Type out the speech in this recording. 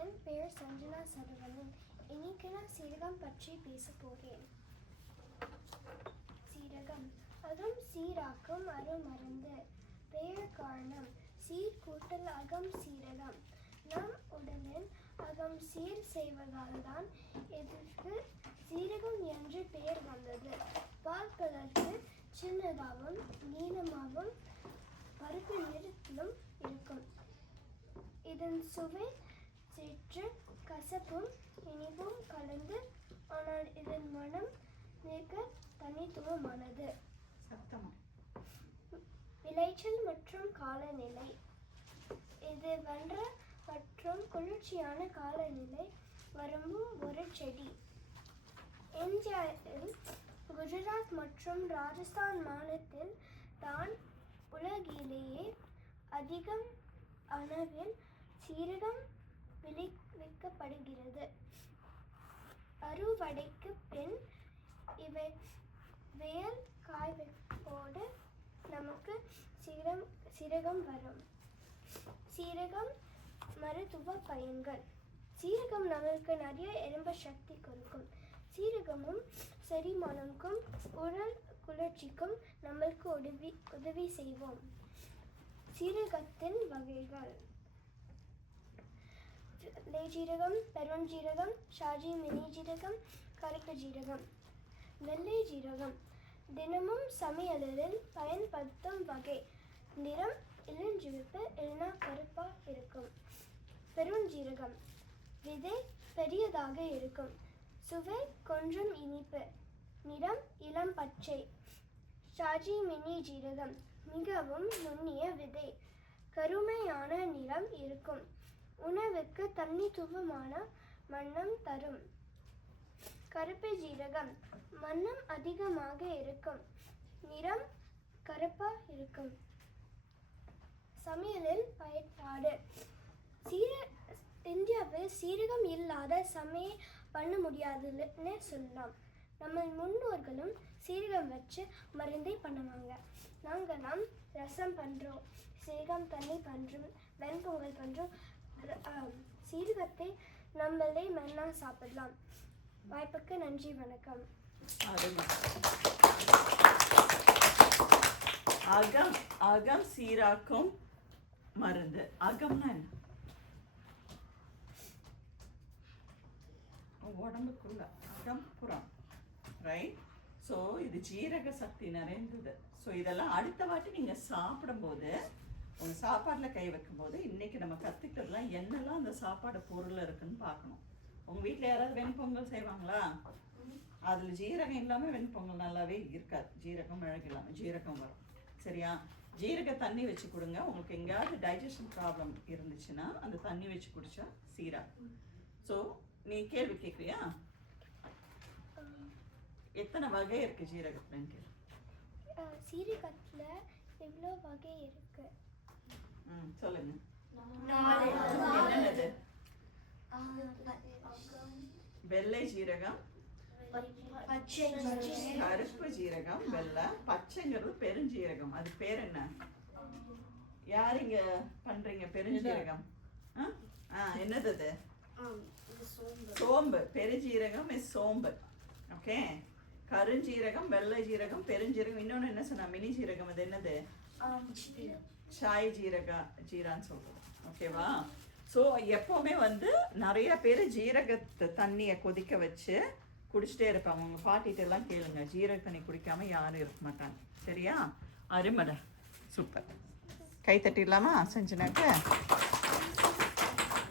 என் பெயர் சஞ்சனா சரவணன். இன்னைக்கு நான் சீரகம் பற்றி பேச போகிறேன். சீரகம் அகம் சீராக்கும் அருமருந்து. பெயர் காரணம் சீர் கூட்டல் அகம் சீரகம். நம் உடலின் அகம் சீர் செய்வதால் தான் இதற்கு சீரகம் என்று பெயர் வந்தது. பார்ப்பதற்கு சின்னதாகவும் நீளமாகவும் பருப்பு நிறத்திலும் இருக்கும். இதன் சுவை சற்று கசப்பும் இனிப்பும் கலந்து, ஆனால் இதன் மனம் மிக தனித்துவமானது. விளைச்சல் மற்றும் காலநிலை. இது வென்ற மற்றும் குளிர்ச்சியான காலநிலை விரும்பும் ஒரு செடி. இந்தியாவில் குஜராத் மற்றும் ராஜஸ்தான் மாநிலத்தில் தான் உலகிலேயே அதிகம் அளவில் சீரகம் விளைவிக்கப்படுகிறது. அறுவடைக்கு பின் இவை வெயில் காய்வோடு நமக்கு சீரகம் வரும். சீரகம் மருத்துவ பயன்கள். சீரகம் நம்மளுக்கு நிறைய எலும்பு சக்தி கொடுக்கும். சீரகமும் செரிமானமுக்கும் உடல் குளிர்ச்சிக்கும் நம்மளுக்கு உதவி செய்வோம். சீரகத்தின் வகைகள்: வெள்ளை ஜீரகம், பெருஞ்சீரகம், ஷாஜி மினி ஜீரகம், கருப்பு ஜீரகம். வெள்ளை ஜீரகம் தினமும் சமையலில் பயன்படுத்தும் வகை. நிறம் இளஞ்சிவப்பு இல்லைனா கருப்பா இருக்கும். பெருஞ்சீரகம் விதை பெரியதாக இருக்கும். சுவை கொஞ்சம் இனிப்பு. நிறம் இளம் பச்சை. ஷாஜி மினி ஜீரகம் மிகவும் நுண்ணிய விதை. கருமையான நிறம் இருக்கும். உணவுக்கு தனித்துவமான மணம் தரும். கருப்பு ஜீரகம் மணம் அதிகமாக இருக்கும். நிறம் கருப்பா இருக்கும். சமையலில் பயன்பாடு. இந்தியாவில் சீரகம் இல்லாத சமையல் பண்ண முடியாதுன்னு சொல்லலாம். நம்ம முன்னோர்களும் சீரகம் வச்சு மருந்தை பண்ணுவாங்க. நாங்கள்லாம் ரசம் பண்ணுறோம், சீரகம் தண்ணி பண்ணுறோம், வெண்பொங்கல் பண்ணுறோம். சீரகத்தை நம்மளே மென்னா சாப்பிடலாம். வாய்ப்புக்கு நன்றி, வணக்கம். அகம் அகம் சீராக்கும் மருந்து. அகம்னா என்ன? உடம்புக்குள்ள அகம் புறம், ரைட்? ஸோ இது ஜீரக சக்தி நிறைந்தது. ஸோ இதெல்லாம் அடுத்த வாட்டி நீங்கள் சாப்பிடும்போது, உங்கள் சாப்பாட்டில் கை வைக்கும்போது, இன்றைக்கி நம்ம கற்றுக்கிட்டதுலாம் என்னெல்லாம் அந்த சாப்பாடு பொருள் இருக்குன்னு பார்க்கணும். உங்கள் வீட்டில் யாராவது வெண்பொங்கல் செய்வாங்களா? அதில் ஜீரகம் இல்லாமல் வெண்பொங்கல் நல்லாவே இருக்காது. ஜீரகம் மிளகு இல்லாமல் ஜீரகம் வரும். சரியா? ஜீரக தண்ணி வச்சு கொடுங்க. உங்களுக்கு எங்கேயாவது டைஜஷன் ப்ராப்ளம் இருந்துச்சுன்னா அந்த தண்ணி வச்சு குடித்தா சீராகும். ஸோ நீ கேள்வி கேட்குறியா? எத்தனை வகை இருக்கு ஜீரகத்துலன்னு கேள்வி. சீரகத்துல எவ்வளோ வகை இருக்கு? சொல்லுங்க. என்னது? வெள்ளை ஜீரகம், கருப்பு ஜீரகம், வெள்ளை, பச்சைங்கிறது பெருஞ்சீரகம். அது பேர் என்ன? யார் இங்க பண்றீங்க பெருஞ்சீரகம்? என்னது அது? சோம்பு. பெருஞ்சீரகம் இஸ் சோம்பு. ஓகே. கருஞ்சீரகம், வெள்ளை ஜீரகம், பெருஞ்சீரகம். இன்னொன்று என்ன சொன்னா? மினி ஜீரகம். அது என்னது? சாய் ஜீரான்னு சொல்றோம். ஓகேவா? ஸோ எப்போவுமே நிறைய பேர் ஜீரகத்தை தண்ணியை கொதிக்க வச்சு குடிச்சிட்டே இருப்பாங்க. உங்கள் பாட்டிகிட்ட எல்லாம் கேளுங்க, ஜீரக தண்ணி குடிக்காமல் யாரும் இருக்க மாட்டாங்க. சரியா? அருமடா, சூப்பர். கை தட்டிடலாமா சஞ்சனாக்கு?